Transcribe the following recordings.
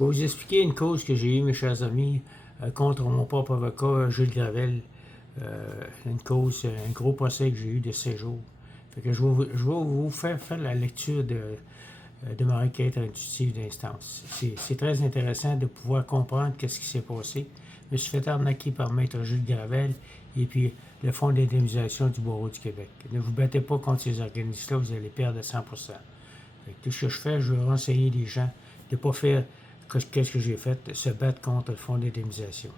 Je vais vous expliquer une cause que j'ai eue, mes chers amis, contre mon propre avocat, Gilles Gravel. Une cause, un gros procès que j'ai eu de 16 jours. Fait que je vais vous faire la lecture de ma requête intuitive d'instance. C'est très intéressant de pouvoir comprendre qu'est-ce qui s'est passé. Je me suis fait arnaquer par Maître Gilles Gravel et puis le Fonds d'indemnisation du Barreau du Québec. Ne vous battez pas contre ces organismes-là, vous allez perdre à 100%. Fait que tout ce que je fais, je veux renseigner les gens de ne pas faire qu'est-ce que j'ai fait, se battre contre le Fonds d'indemnisation.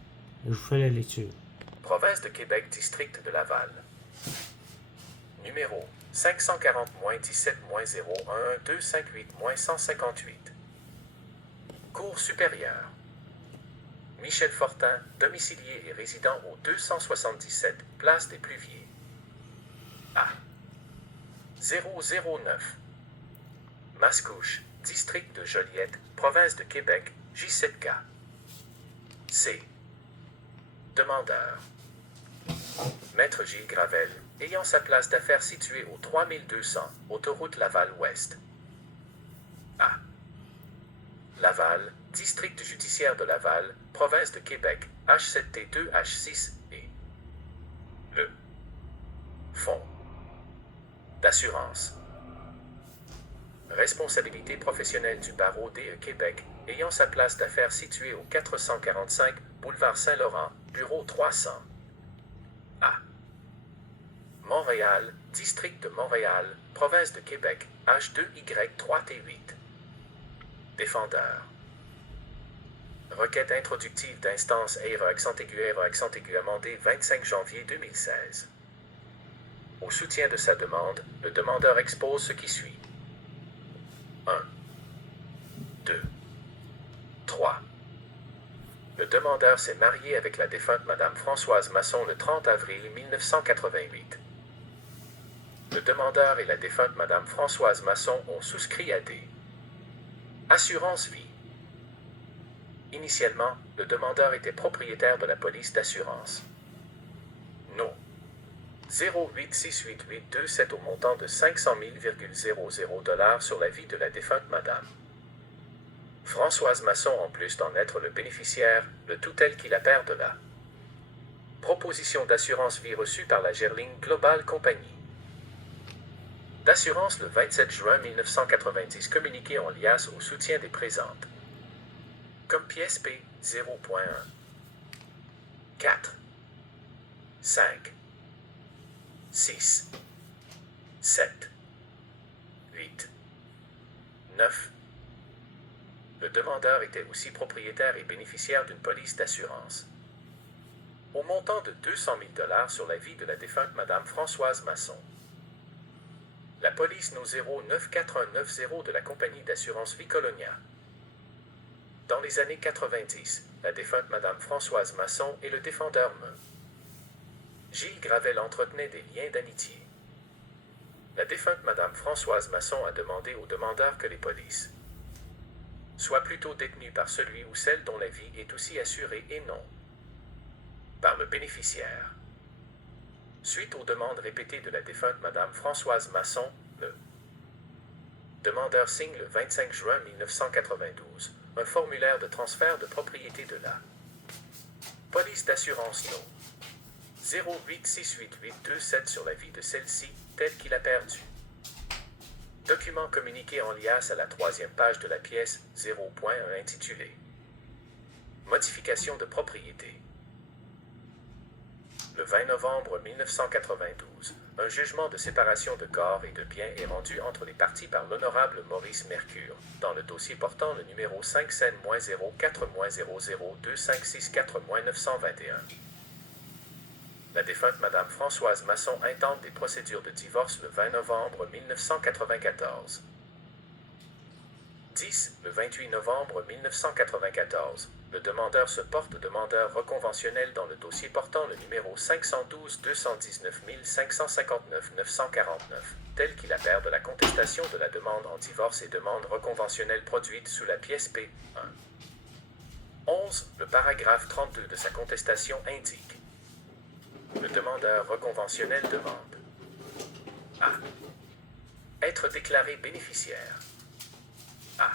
Je vous fais la lecture. Province de Québec, district de Laval. Numéro 540-17-011-258-158. Cour supérieure. Michel Fortin, domicilié et résident au 277, place des Pluviers. A. 009. Mascouche, district de Joliette, province de Québec, J7K. C. Demandeur. Maître Gilles Gravel, ayant sa place d'affaires située au 3200, autoroute Laval-Ouest. A. Laval, district judiciaire de Laval, province de Québec, H7T2H6 et le Fonds d'assurance. Responsabilité professionnelle du barreau DE Québec, ayant sa place d'affaires située au 445 boulevard Saint-Laurent, bureau 300. A. Montréal, district de Montréal, province de Québec, H2Y3T8. Défendeur. Requête introductive d'instance ERE accent aigu amendée 25 janvier 2016. Au soutien de sa demande, le demandeur expose ce qui suit. 1, 2, 3. Le demandeur s'est marié avec la défunte Madame Françoise Masson le 30 avril 1988. Le demandeur et la défunte Madame Françoise Masson ont souscrit à des assurances vie. Initialement, le demandeur était propriétaire de la police d'assurance. No. 0868827 au montant de 500 000,00 $ sur la vie de la défunte Madame Françoise Masson, en plus d'en être le bénéficiaire, le tout tel qu'il appert de la proposition d'assurance vie reçue par la Gerling Global Company d'assurance le 27 juin 1990 communiqué en liasse au soutien des présentes. Comme pièce P 0.1 4 5 6 7 8 9. Le demandeur était aussi propriétaire et bénéficiaire d'une police d'assurance au montant de 200 000 $ sur la vie de la défunte Madame Françoise Masson. La police No 094190 de la compagnie d'assurance Vie Colonia. Dans les années 90, la défunte Madame Françoise Masson et le défendeur Me. Gilles Gravel entretenaient des liens d'amitié. La défunte Madame Françoise Masson a demandé au demandeur que les polices soient plutôt détenues par celui ou celle dont la vie est aussi assurée et non par le bénéficiaire. Suite aux demandes répétées de la défunte Madame Françoise Masson, le demandeur signe le 25 juin 1992 un formulaire de transfert de propriété de la police d'assurance No. 0868827 sur la vie de celle-ci, telle qu'il a perdu. Document communiqué en liasse à la troisième page de la pièce 0.1 intitulée Modification de propriété. Le 20 novembre 1992, un jugement de séparation de corps et de biens est rendu entre les parties par l'honorable Maurice Mercure, dans le dossier portant le numéro 5-04-02564-921. La défunte Madame Françoise Masson intente des procédures de divorce le 20 novembre 1994. 10. Le 28 novembre 1994, le demandeur se porte demandeur reconventionnel dans le dossier portant le numéro 512 219 559 949, tel qu'il appert de la contestation de la demande en divorce et demande reconventionnelle produite sous la pièce P. 1. 11. Le paragraphe 32 de sa contestation indique. Le demandeur reconventionnel demande a. Être déclaré bénéficiaire. A.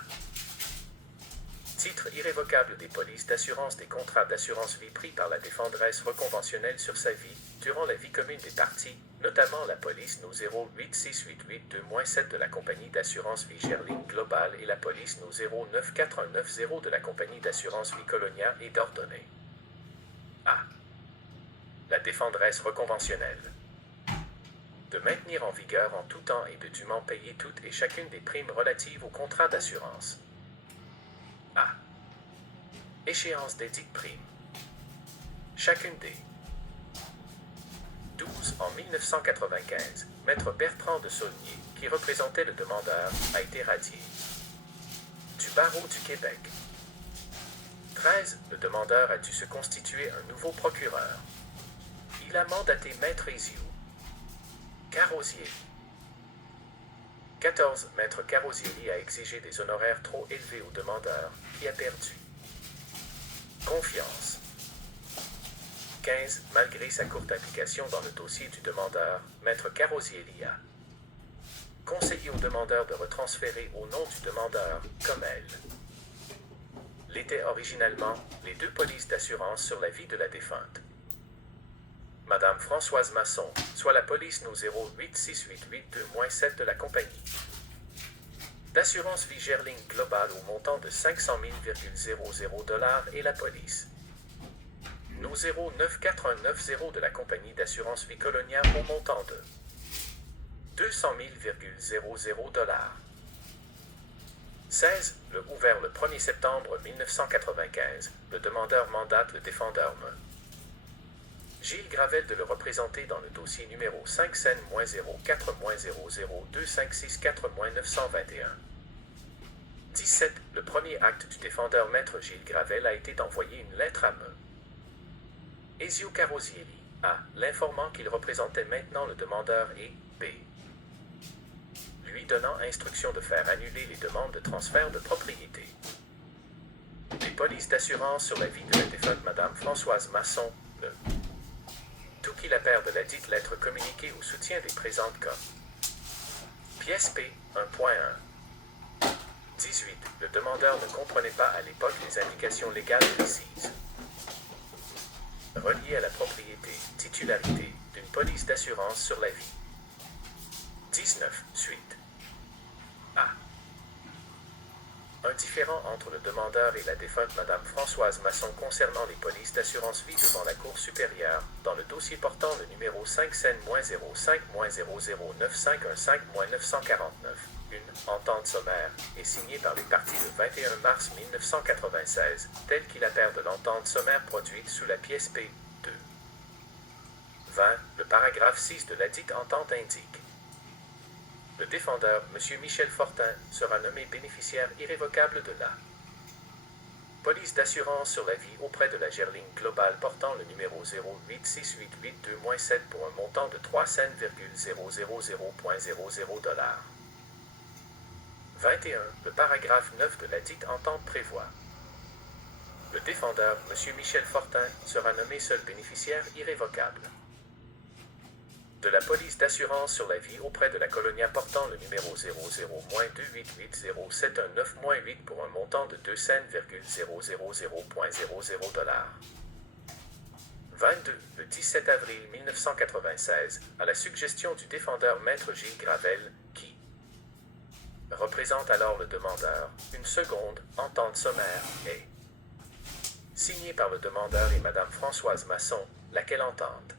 Titre irrévocable des polices d'assurance des contrats d'assurance vie pris par la défenderesse reconventionnelle sur sa vie, durant la vie commune des parties, notamment la police No 08688-2-7 de la compagnie d'assurance vie Gerling Global et la police No 094190 de la compagnie d'assurance vie Colonia et d'ordonner. A. La défenderesse reconventionnelle. De maintenir en vigueur en tout temps et de dûment payer toutes et chacune des primes relatives au contrat d'assurance. A. Échéance des dites primes. Chacune des 12 en 1995, Maître Bertrand de Saulnier, qui représentait le demandeur, a été radié du barreau du Québec. 13. Le demandeur a dû se constituer un nouveau procureur. Il a mandaté Maître Isiou Carosier. 14. Maître Carosier a exigé des honoraires trop élevés au demandeur, qui a perdu confiance. 15. Malgré sa courte implication dans le dossier du demandeur, Maître Carosier a conseillé au demandeur de retransférer au nom du demandeur, comme elle l'était originalement, les deux polices d'assurance sur la vie de la défunte. Madame Françoise Masson, soit la police No 08688-2-7 de la compagnie d'assurance vie Gerling Global au montant de 500 000,00 $ et la police No 094190 de la compagnie d'assurance vie Colonia au montant de 200 000,00 $. 16. Le ouvert le 1er septembre 1995, le demandeur mandate le défendeur M. Gilles Gravel de le représenter dans le dossier numéro 5 CEN-04-00256-4-921. 17. Le premier acte du défendeur Maître Gilles Gravel a été d'envoyer une lettre à M. Ezio Carosieri, A, l'informant qu'il représentait maintenant le demandeur et B, lui donnant instruction de faire annuler les demandes de transfert de propriété. Les polices d'assurance sur la vie de la défunte Madame Françoise Masson, le tout qui la perd de la dite lettre communiquée au soutien des présentes comme pièce P 1.1. 18. Le demandeur ne comprenait pas à l'époque les indications légales précises reliées à la propriété, titularité d'une police d'assurance sur la vie. 19. Suite. A. Un différend entre le demandeur et la défunte Madame Françoise Masson concernant les polices d'assurance vie devant la Cour supérieure, dans le dossier portant le numéro 5 CEN-05-009515-949. Une entente sommaire est signée par les parties le 21 mars 1996, telle qu'il appert de l'entente sommaire produite sous la pièce P 2. 20. Le paragraphe 6 de la dite entente indique: le défendeur, M. Michel Fortin, sera nommé bénéficiaire irrévocable de la police d'assurance sur la vie auprès de la Gerling Global portant le numéro 08688-2-7 pour un montant de 300,000,00 $. 21. Le paragraphe 9 de la dite entente prévoit: le défendeur, M. Michel Fortin, sera nommé seul bénéficiaire irrévocable de la police d'assurance sur la vie auprès de la Colonia portant le numéro 00-2880719-8 pour un montant de 200,000,00 $. 22. Le 17 avril 1996, à la suggestion du défendeur Maître Gilles Gravel, qui représente alors le demandeur, une seconde entente sommaire est signée par le demandeur et Madame Françoise Masson, laquelle entente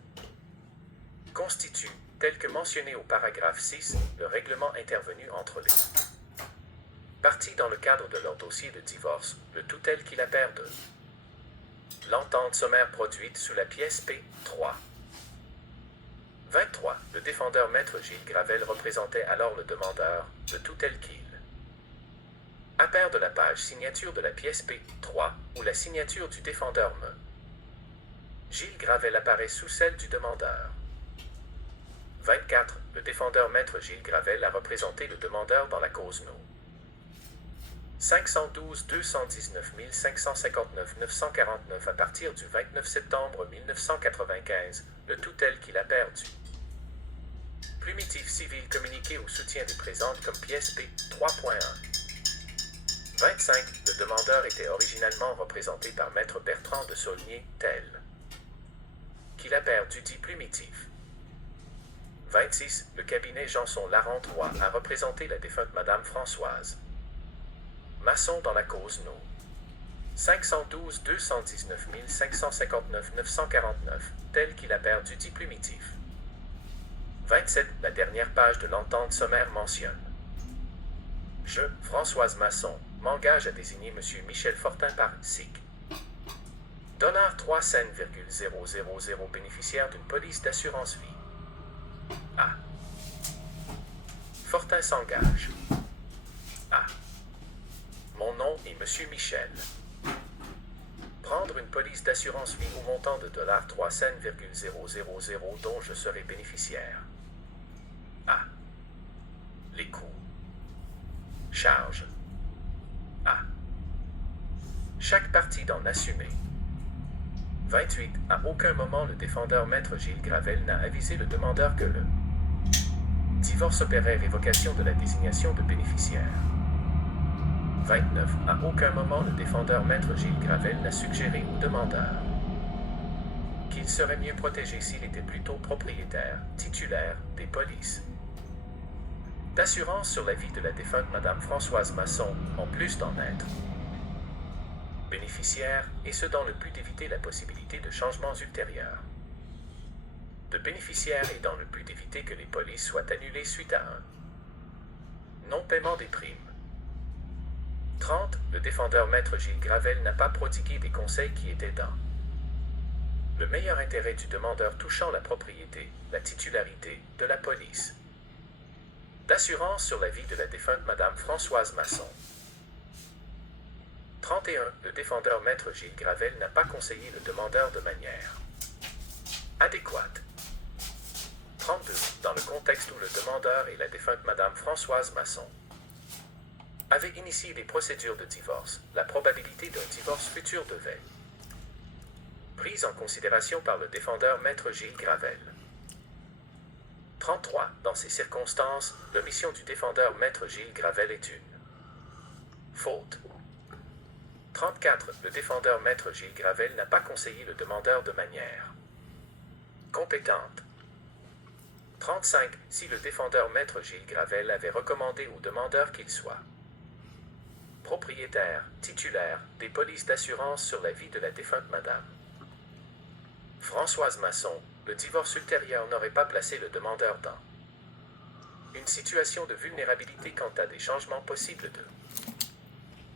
constitue, tel que mentionné au paragraphe 6, le règlement intervenu entre les parties dans le cadre de leur dossier de divorce, le tout tel qu'il appert de l'entente sommaire produite sous la pièce P 3. 23. Le défendeur Maître Gilles Gravel représentait alors le demandeur, le tout tel qu'il appert de la page signature de la pièce P 3, où la signature du défendeur M. Gilles Gravel apparaît sous celle du demandeur. 24. Le défendeur Maître Gilles Gravel a représenté le demandeur dans la cause No. 512 219 559 949 à partir du 29 septembre 1995, le tout tel qu'il a perdu. Plumitif civil communiqué au soutien des présentes comme pièce P 3.1. 25. Le demandeur était originalement représenté par Maître Bertrand de Saulnier, tel qu'il a perdu dit plumitif. 26. Le cabinet Janson-Larentroy a représenté la défunte Madame Françoise Masson dans la cause No. 512 219 559 949, tel qu'il a perdu dit plumitif. 27. La dernière page de l'entente sommaire mentionne: Je, Françoise Masson, m'engage à désigner M. Michel Fortin par SIC. Dollar 3 cents,000 bénéficiaire d'une police d'assurance vie. A. Fortin s'engage. A. Mon nom est M. Michel. Prendre une police d'assurance vie au montant de $ 3 cents,000 dont je serai bénéficiaire. A. Les coûts. Charge. A. Chaque partie d'en assumer. 28. À aucun moment le défendeur Maître Gilles Gravel n'a avisé le demandeur que le divorce opérait révocation de la désignation de bénéficiaire. 29. À aucun moment le défendeur Maître Gilles Gravel n'a suggéré au demandeur qu'il serait mieux protégé s'il était plutôt propriétaire, titulaire, des polices d'assurance sur la vie de la défunte Madame Françoise Masson, en plus d'en être bénéficiaire, et ce dans le but d'éviter la possibilité de changements ultérieurs de bénéficiaire et dans le but d'éviter que les polices soient annulées suite à un non-paiement des primes. 30. Le défendeur Maître Gilles Gravel n'a pas prodigué des conseils qui étaient dans le meilleur intérêt du demandeur touchant la propriété, la titularité de la police d'assurance sur la vie de la défunte Madame Françoise Masson. 31. Le défendeur Maître Gilles Gravel n'a pas conseillé le demandeur de manière adéquate. 32. Dans le contexte où le demandeur et la défunte Madame Françoise Masson avaient initié des procédures de divorce, la probabilité d'un divorce futur devait prise en considération par le défendeur Maître Gilles Gravel. 33. Dans ces circonstances, l'omission du défendeur Maître Gilles Gravel est une faute. 34. Le défendeur Maître Gilles Gravel n'a pas conseillé le demandeur de manière compétente. 35. Si le défendeur Maître Gilles Gravel avait recommandé au demandeur qu'il soit propriétaire, titulaire, des polices d'assurance sur la vie de la défunte Madame Françoise Masson, le divorce ultérieur n'aurait pas placé le demandeur dans une situation de vulnérabilité quant à des changements possibles de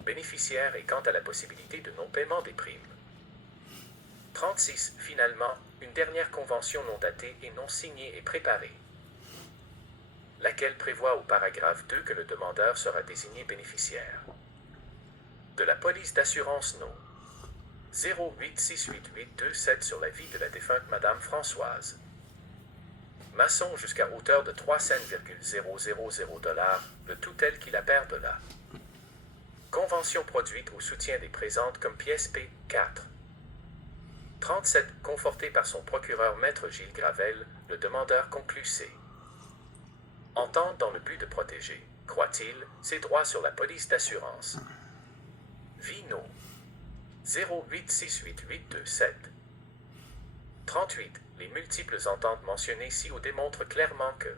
bénéficiaires et quant à la possibilité de non-paiement des primes. 36. Finalement, une dernière convention non datée et non signée est préparée, laquelle prévoit au paragraphe 2 que le demandeur sera désigné bénéficiaire de la police d'assurance No. 0868827 sur la vie de la défunte Madame Françoise Masson jusqu'à hauteur de 3 cents,000 $, le tout tel qu'il appert de la convention produite au soutien des présentes comme pièce P4. 37. Conforté par son procureur Maître Gilles Gravel, le demandeur conclut ses ententes dans le but de protéger, croit-il, ses droits sur la police d'assurance. Vino 0868827. 38. Les multiples ententes mentionnées ci-haut démontrent clairement que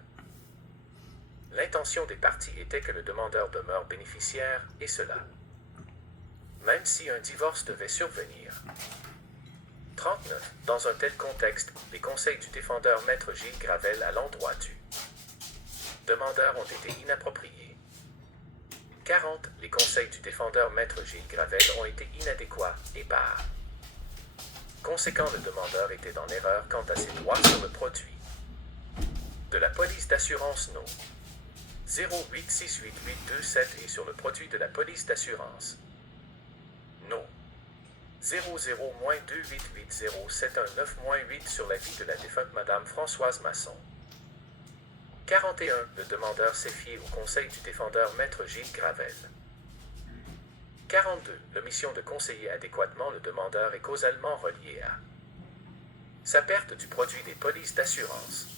l'intention des parties était que le demandeur demeure bénéficiaire, et cela même si un divorce devait survenir. 39. Dans un tel contexte, les conseils du défendeur Maître Gilles Gravel à l'endroit du demandeur ont été inappropriés. 40. Les conseils du défendeur Maître Gilles Gravel ont été inadéquats et par conséquent le demandeur était dans l'erreur quant à ses droits sur le produit de la police d'assurance No. 0868827 et sur le produit de la police d'assurance No. 00-2880719-8 sur la vie de la défunte Madame Françoise Masson. 41. Le demandeur s'est fié au conseil du défendeur Maître Gilles Gravel. 42. L'omission de conseiller adéquatement le demandeur est causalement reliée à sa perte du produit des polices d'assurance.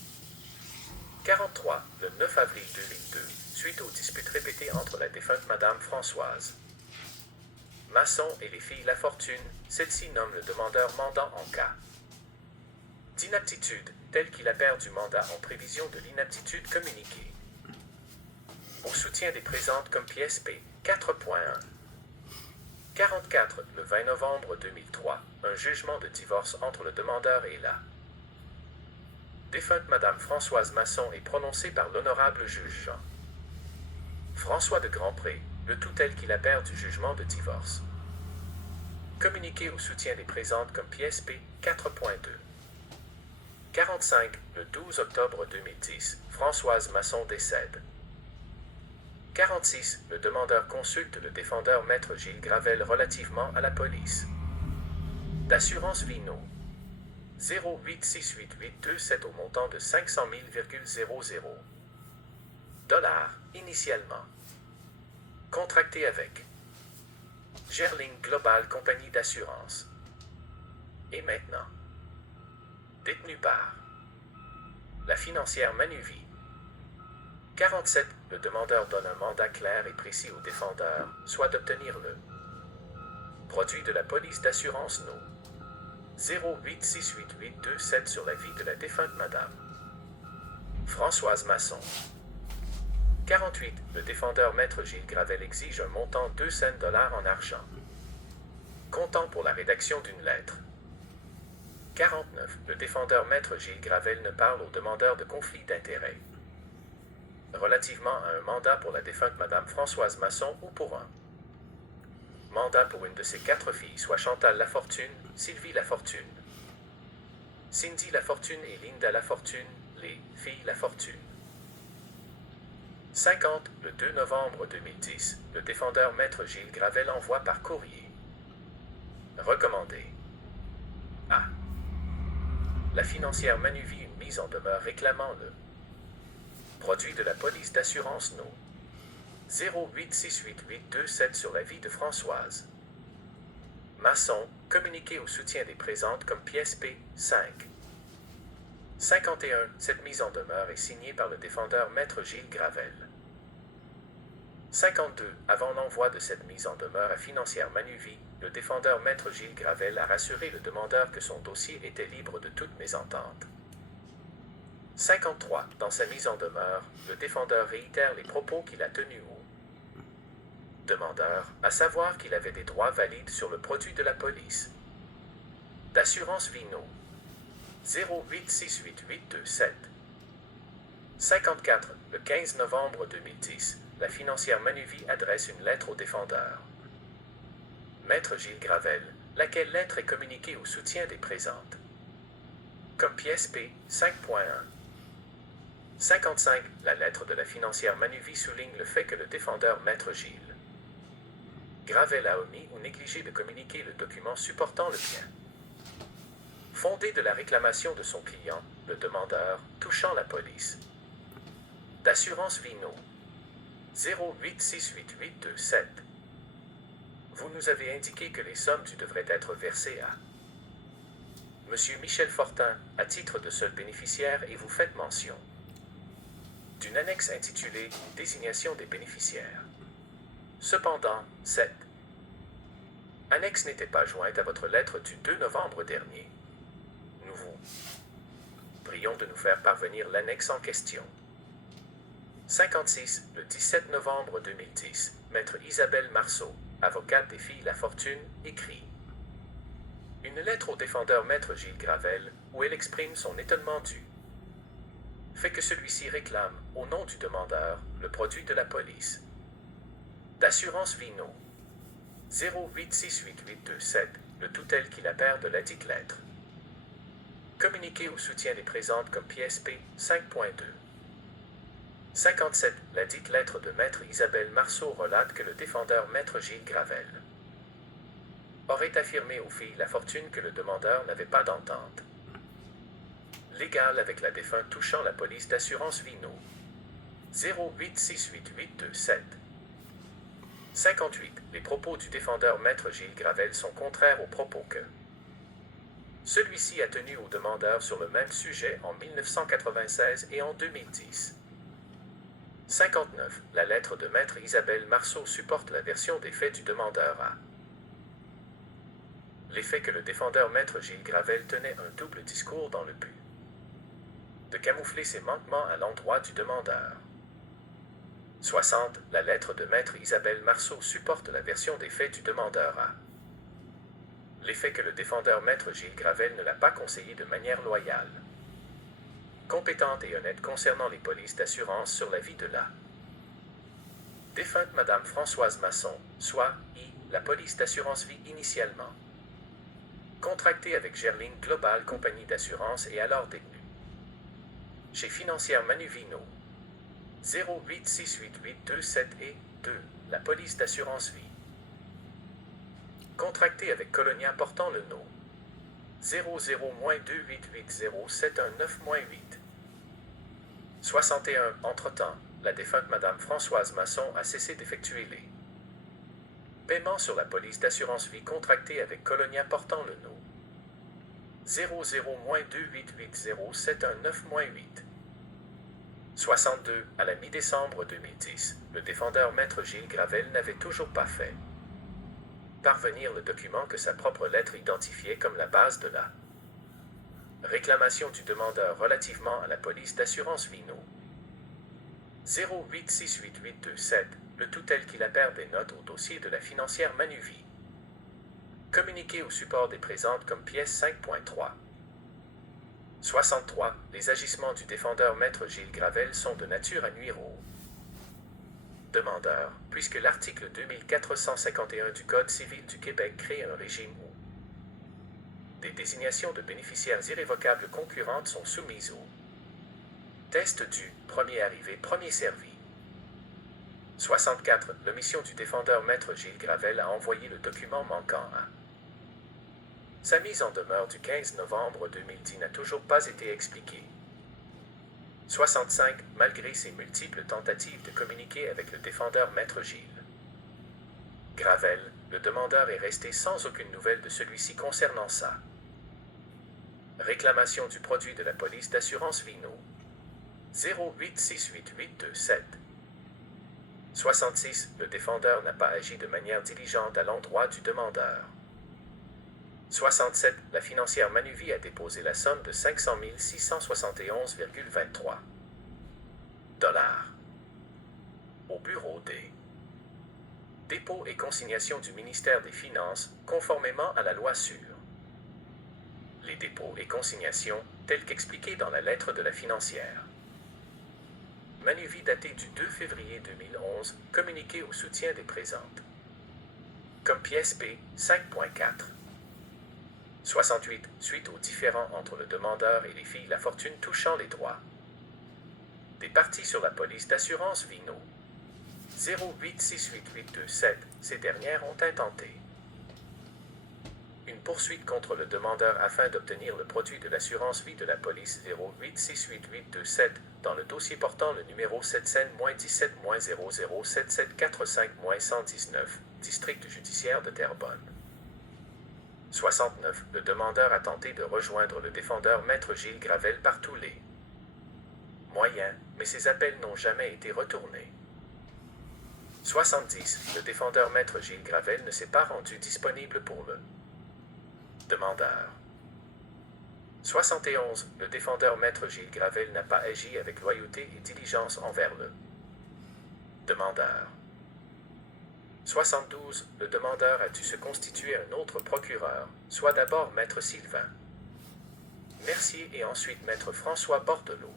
43. Le 9 avril 2002, suite aux disputes répétées entre la défunte Madame Françoise Masson et les filles Lafortune, celle-ci nomme le demandeur mandant en cas d'inaptitude, tel qu'il a perdu mandat en prévision de l'inaptitude communiquée. Au soutien des présentes comme pièce P, 4.1. 44. Le 20 novembre 2003, un jugement de divorce entre le demandeur et la défunte Madame Françoise Masson est prononcé par l'honorable juge Jean François de Grandpré, le tout tel qu'il appert du jugement de divorce. Communiqué au soutien des présentes comme pièce P, 4.2. 45. Le 12 octobre 2010, Françoise Masson décède. 46. Le demandeur consulte le défendeur Maître Gilles Gravel relativement à la police d'assurance Vino 0868827 au montant de 500 000,00 dollars initialement contracté avec Gerling Global Compagnie d'assurance et maintenant détenu par la financière Manuvie. 47. Le demandeur donne un mandat clair et précis au défendeur, soit d'obtenir le produit de la police d'assurance No. 0868827 sur la vie de la défunte Madame Françoise Masson. 48. Le défendeur Maître Gilles Gravel exige un montant de 200 $ en argent comptant pour la rédaction d'une lettre. 49. Le défendeur Maître Gilles Gravel ne parle au demandeur de conflit d'intérêts relativement à un mandat pour la défunte Madame Françoise Masson ou pour un mandat pour une de ses 4 filles, soit Chantal Lafortune, Sylvie Lafortune, Cindy Lafortune et Linda Lafortune, les filles Lafortune. 50. Le 2 novembre 2010, le défendeur Maître Gilles Gravel envoie par courrier recommandé à la financière Manuvie une mise en demeure réclamant le produit de la police d'assurance No. 0868827 sur la vie de Françoise Masson, communiqué au soutien des présentes comme pièce P, 5. 51. Cette mise en demeure est signée par le défendeur Maître Gilles Gravel. 52. Avant l'envoi de cette mise en demeure à financière Manuvie, le défendeur Maître Gilles Gravel a rassuré le demandeur que son dossier était libre de toute mésentente. 53. Dans sa mise en demeure, le défendeur réitère les propos qu'il a tenus au demandeur, à savoir qu'il avait des droits valides sur le produit de la police d'assurance Vino 0868827. 54. Le 15 novembre 2010, la financière Manuvie adresse une lettre au défendeur Maître Gilles Gravel, laquelle lettre est communiquée au soutien des présentes comme pièce P, 5.1. 55. La lettre de la financière Manuvie souligne le fait que le défendeur Maître Gilles Gravel a omis ou négligé de communiquer le document supportant le bien fondé de la réclamation de son client, le demandeur, touchant la police d'assurance Vino 0868827. Vous nous avez indiqué que les sommes devraient être versées à Monsieur Michel Fortin, à titre de seul bénéficiaire, et vous faites mention d'une annexe intitulée « Désignation des bénéficiaires ». Cependant, cette annexe n'était pas jointe à votre lettre du 2 novembre dernier. Nous vous prions de nous faire parvenir l'annexe en question. 56. Le 17 novembre 2010, Maître Isabelle Marceau, avocate des filles Lafortune, écrit une lettre au défendeur Maître Gilles Gravel où elle exprime son étonnement du fait que celui-ci réclame, au nom du demandeur, le produit de la police d'assurance Vino 0868827, le tout tel qu'il appert de ladite lettre. Communiqué au soutien des présentes comme pièce P, 5.2. 57. La dite lettre de Maître Isabelle Marceau relate que le défendeur Maître Gilles Gravel aurait affirmé aux filles Lafortune que le demandeur n'avait pas d'entente légale avec la défunte touchant la police d'assurance Vino 0868827. 58. Les propos du défendeur Maître Gilles Gravel sont contraires aux propos que celui-ci a tenus au demandeur sur le même sujet en 1996 et en 2010. 59. La lettre de Maître Isabelle Marceau supporte la version des faits du demandeur à l'effet que le défendeur maître Gilles Gravel tenait un double discours dans le but de camoufler ses manquements à l'endroit du demandeur. 60. La lettre de maître Isabelle Marceau supporte la version des faits du demandeur à l'effet que le défendeur maître Gilles Gravel ne l'a pas conseillé de manière loyale, compétente et honnête concernant les polices d'assurance sur la vie de la défunte Madame Françoise Masson, soit la police d'assurance vie initialement contractée avec Gerling Global Compagnie d'assurance et alors détenue chez Financière Manuvino 0868827 et 2, la police d'assurance vie contractée avec Colonia portant le nom 00-2880719-8. 61. Entre-temps, la défunte Madame Françoise Masson a cessé d'effectuer les paiements sur la police d'assurance vie contractée avec Colonia portant le nom 00-2880719-8. 62. À la mi-décembre 2010, le défendeur maître Gilles Gravel n'avait toujours pas fait parvenir le document que sa propre lettre identifiait comme la base de la réclamation du demandeur relativement à la police d'assurance Vino 0868827, le tout tel qu'il appert des notes au dossier de la financière Manuvie, communiqué au support des présentes comme pièce 5.3. 63. Les agissements du défendeur maître Gilles Gravel sont de nature à nuire au demandeur, puisque l'article 2451 du Code civil du Québec crée un régime où des désignations de bénéficiaires irrévocables concurrentes sont soumises au test du premier arrivé, premier servi. 64. L'omission du défendeur maître Gilles Gravel a envoyé le document manquant à sa mise en demeure du 15 novembre 2010 n'a toujours pas été expliquée. 65. Malgré ses multiples tentatives de communiquer avec le défendeur maître Gilles Gravel, le demandeur est resté sans aucune nouvelle de celui-ci concernant sa réclamation du produit de la police d'assurance Vino 0868827. 66. Le défendeur n'a pas agi de manière diligente à l'endroit du demandeur. 67. La financière Manuvie a déposé la somme de 500 671,23 $ au bureau des dépôts et consignations du ministère des Finances, conformément à la loi sur les dépôts et consignations, telles qu'expliquées dans la lettre de la financière Manuvie datée du 2 février 2011, communiquée au soutien des présentes comme pièce P 5.4. 68. Suite aux différends entre le demandeur et les filles La Fortune touchant les droits des parties sur la police d'assurance Vino 0868827, ces dernières ont intenté une poursuite contre le demandeur afin d'obtenir le produit de l'assurance vie de la police 0868827 dans le dossier portant le numéro 7-17-007745-119, district judiciaire de Terrebonne. 69. Le demandeur a tenté de rejoindre le défendeur maître Gilles Gravel par tous les moyens, mais ses appels n'ont jamais été retournés. 70. Le défendeur maître Gilles Gravel ne s'est pas rendu disponible pour le demandeur. 71. Le défendeur maître Gilles Gravel n'a pas agi avec loyauté et diligence envers le demandeur. 72. Le demandeur a dû se constituer un autre procureur, soit d'abord maître Sylvain Mercier et ensuite maître François Bordelot.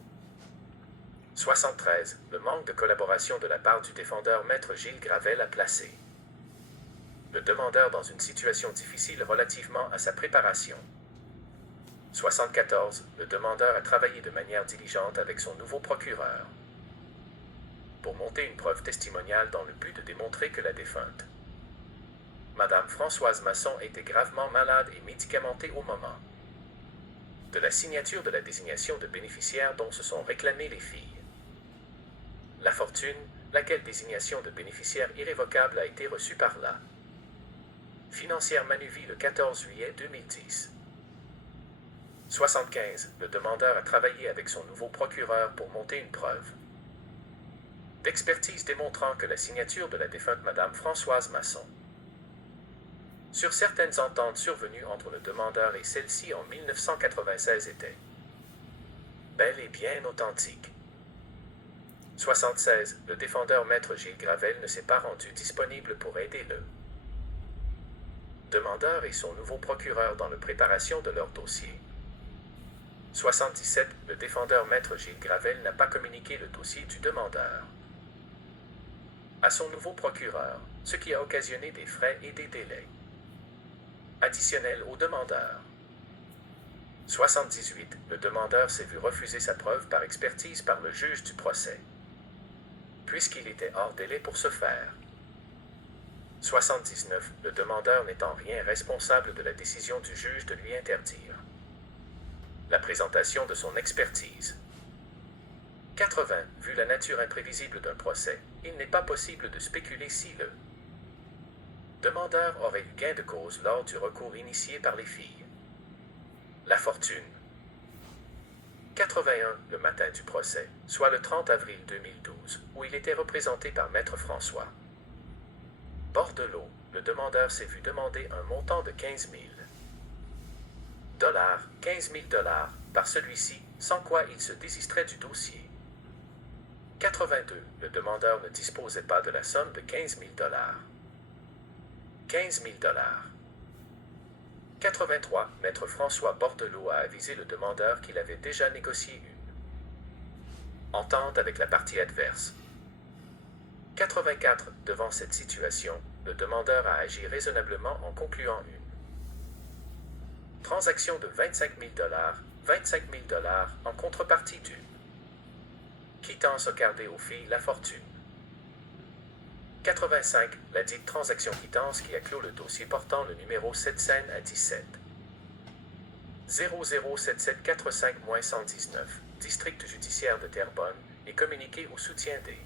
73. Le manque de collaboration de la part du défendeur maître Gilles Gravel a placé le demandeur dans une situation difficile relativement à sa préparation. 74. Le demandeur a travaillé de manière diligente avec son nouveau procureur pour monter une preuve testimoniale dans le but de démontrer que la défunte Madame Françoise Masson était gravement malade et médicamentée au moment de la signature de la désignation de bénéficiaires dont se sont réclamées les filles La Fortune, laquelle désignation de bénéficiaire irrévocable a été reçue par la financière Manuvie le 14 juillet 2010. 75. Le demandeur a travaillé avec son nouveau procureur pour monter une preuve d'expertise démontrant que la signature de la défunte Madame Françoise Masson sur certaines ententes survenues entre le demandeur et celle-ci en 1996 étaient bel et bien authentiques. 76. Le défendeur Maître Gilles Gravel ne s'est pas rendu disponible pour aider le demandeur et son nouveau procureur dans la préparation de leur dossier. 77. Le défendeur Maître Gilles Gravel n'a pas communiqué le dossier du demandeur à son nouveau procureur, ce qui a occasionné des frais et des délais additionnels au demandeur. 78. Le demandeur s'est vu refuser sa preuve par expertise par le juge du procès, puisqu'il était hors délai pour ce faire. 79. Le demandeur n'est en rien responsable de la décision du juge de lui interdire la présentation de son expertise. 80. Vu la nature imprévisible d'un procès, il n'est pas possible de spéculer si le demandeur aurait eu gain de cause lors du recours initié par les filles. La fortune. 81. Le matin du procès, soit le 30 avril 2012, où il était représenté par Maître François Bordelot, le demandeur s'est vu demander un montant de 15 000 $, par celui-ci, sans quoi il se désisterait du dossier. 82. Le demandeur ne disposait pas de la somme de 15 000 $. 15 000 $. 83. Maître François Bordelot a avisé le demandeur qu'il avait déjà négocié une entente avec la partie adverse. 84. Devant cette situation, le demandeur a agi raisonnablement en concluant une transaction de 25 000 $, 25 000 $ en contrepartie d'une quittance accordée aux filles la fortune. 85. La dite transaction quittance qui a clos le dossier portant le numéro 7 scène à 17 007745-119, district judiciaire de Terrebonne, est communiquée au soutien des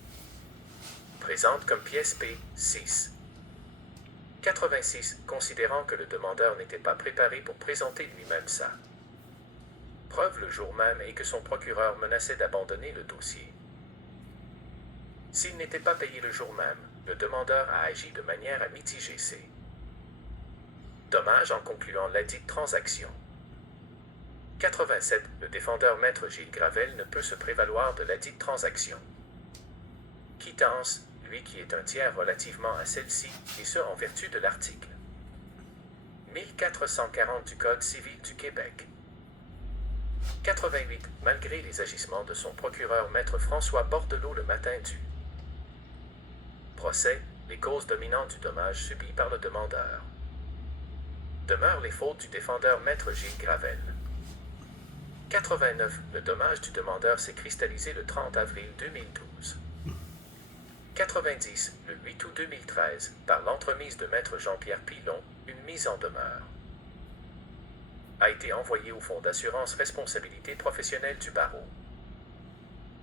présente comme pièce P 6. 86. Considérant que le demandeur n'était pas préparé pour présenter lui-même sa preuve le jour même et que son procureur menaçait d'abandonner le dossier s'il n'était pas payé le jour même, le demandeur a agi de manière à mitiger ses dommages en concluant ladite transaction. 87. Le défendeur Maître Gilles Gravel ne peut se prévaloir de ladite transaction quittance, lui qui est un tiers relativement à celle-ci, et ce en vertu de l'article 1440 du Code civil du Québec. 88. Malgré les agissements de son procureur Maître François Bordelot le matin du procès, les causes dominantes du dommage subi par le demandeur demeurent les fautes du défendeur Maître Gilles Gravel. 89. Le dommage du demandeur s'est cristallisé le 30 avril 2012. 90. Le 8 août 2013, par l'entremise de Maître Jean-Pierre Pilon, une mise en demeure a été envoyée au Fonds d'assurance responsabilité professionnelle du barreau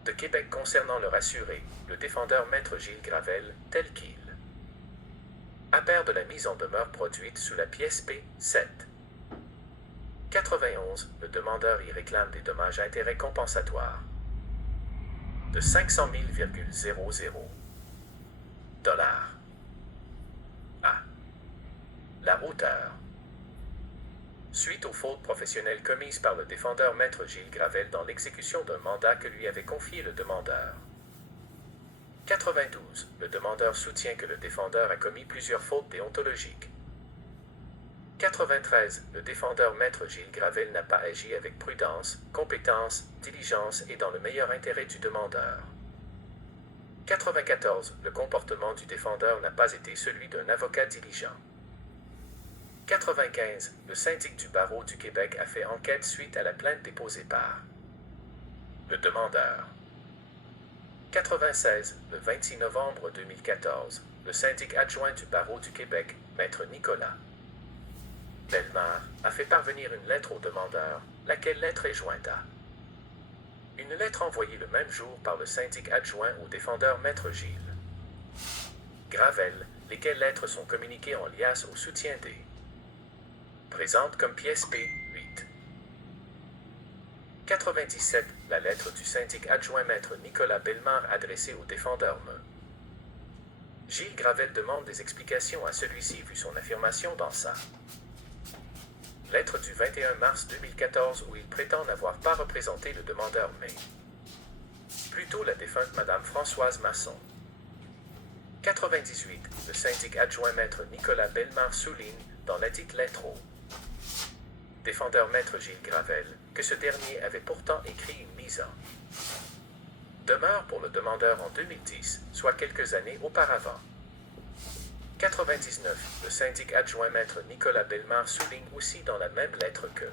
de Québec concernant le rassuré, le défendeur Maître Gilles Gravel, tel qu'il appert de la mise en demeure produite sous la pièce P 7. 91. Le demandeur y réclame des dommages à intérêts compensatoires de 500 000,00 $ à la hauteur suite aux fautes professionnelles commises par le défendeur Maître Gilles Gravel dans l'exécution d'un mandat que lui avait confié le demandeur. 92. Le demandeur soutient que le défendeur a commis plusieurs fautes déontologiques. 93. Le défendeur Maître Gilles Gravel n'a pas agi avec prudence, compétence, diligence et dans le meilleur intérêt du demandeur. 94. Le comportement du défendeur n'a pas été celui d'un avocat diligent. 95. Le syndic du barreau du Québec a fait enquête suite à la plainte déposée par le demandeur. 96. Le 26 novembre 2014, le syndic adjoint du barreau du Québec, Maître Nicolas Bellemare, a fait parvenir une lettre au demandeur, laquelle lettre est jointe à une lettre envoyée le même jour par le syndic adjoint au défendeur Maître Gilles Gravel, lesquelles lettres sont communiquées en liasse au soutien des présente comme pièce P 8. 97. La lettre du syndic adjoint Maître Nicolas Bellemare adressée au défendeur M. Gilles Gravel demande des explications à celui-ci vu son affirmation dans sa lettre du 21 mars 2014 où il prétend n'avoir pas représenté le demandeur mais plutôt la défunte Madame Françoise Masson. 98. Le syndic adjoint maître Nicolas Bellemare souligne, dans la dite lettre au défendeur maître Gilles Gravel, que ce dernier avait pourtant écrit une mise en demeure pour le demandeur en 2010, soit quelques années auparavant. 99. Le syndic adjoint maître Nicolas Bellemare souligne aussi dans la même lettre que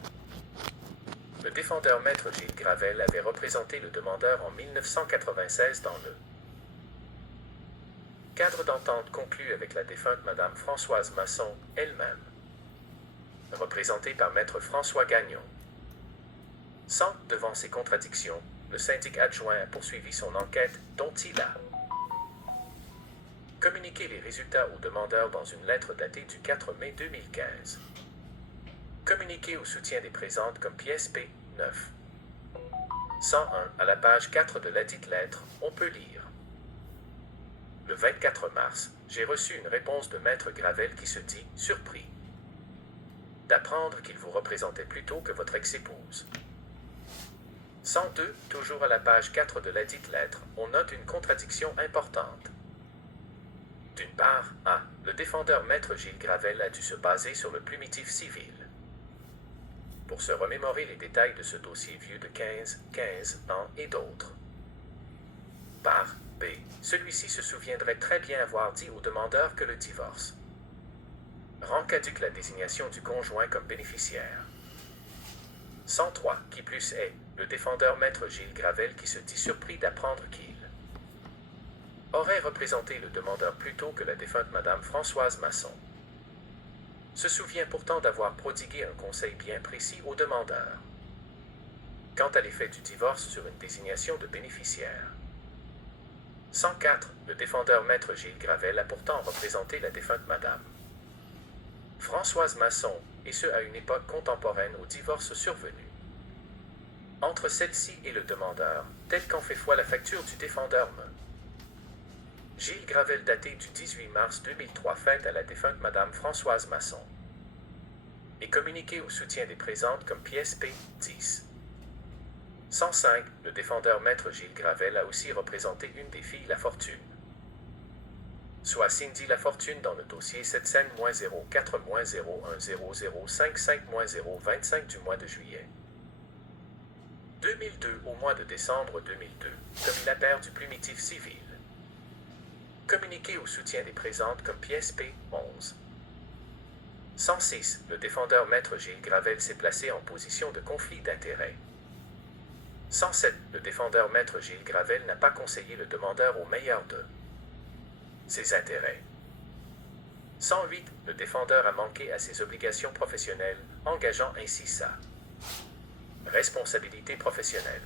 le défendeur maître Gilles Gravel avait représenté le demandeur en 1996 dans le cadre d'entente conclue avec la défunte Madame Françoise Masson elle-même, représentée par maître François Gagnon. Sans, devant ces contradictions, le syndic adjoint a poursuivi son enquête dont il a communiqué les résultats au demandeur dans une lettre datée du 4 mai 2015. Communiqué au soutien des présentes comme pièce P 9. 101 à la page 4 de ladite lettre, on peut lire. Le 24 mars, j'ai reçu une réponse de maître Gravel qui se dit surpris d'apprendre qu'il vous représentait plus tôt que votre ex-épouse. 102, toujours à la page 4 de ladite lettre, on note une contradiction importante. D'une part, A. Le défendeur maître Gilles Gravel a dû se baser sur le plumitif civil pour se remémorer les détails de ce dossier vieux de 15 ans et d'autres. Par B. Celui-ci se souviendrait très bien avoir dit au demandeur que le divorce rend caduque la désignation du conjoint comme bénéficiaire. 103. Qui plus est, le défendeur maître Gilles Gravel qui se dit surpris d'apprendre qu'il aurait représenté le demandeur plus tôt que la défunte Madame Françoise Masson se souvient pourtant d'avoir prodigué un conseil bien précis au demandeur quant à l'effet du divorce sur une désignation de bénéficiaire. 104. Le défendeur maître Gilles Gravel a pourtant représenté la défunte Madame Françoise Masson, et ce à une époque contemporaine au divorce survenu entre celle-ci et le demandeur, tel qu'en fait foi la facture du défendeur me. Gilles Gravel daté du 18 mars 2003 faite à la défunte Madame Françoise Masson et communiqué au soutien des présentes comme pièce P 10. 105. Le défendeur maître Gilles Gravel a aussi représenté une des filles Lafortune, soit Cindy Lafortune dans le dossier 7-0-4-010-025-025 du mois de juillet 2002 au mois de décembre 2002, comme la paire du plumitif civil. Communiqué au soutien des présentes comme pièce P 11. 106. Le défendeur maître Gilles Gravel s'est placé en position de conflit d'intérêts. 107. Le défendeur maître Gilles Gravel n'a pas conseillé le demandeur au meilleur de ses intérêts. 108. Le défendeur a manqué à ses obligations professionnelles, engageant ainsi sa responsabilité professionnelle.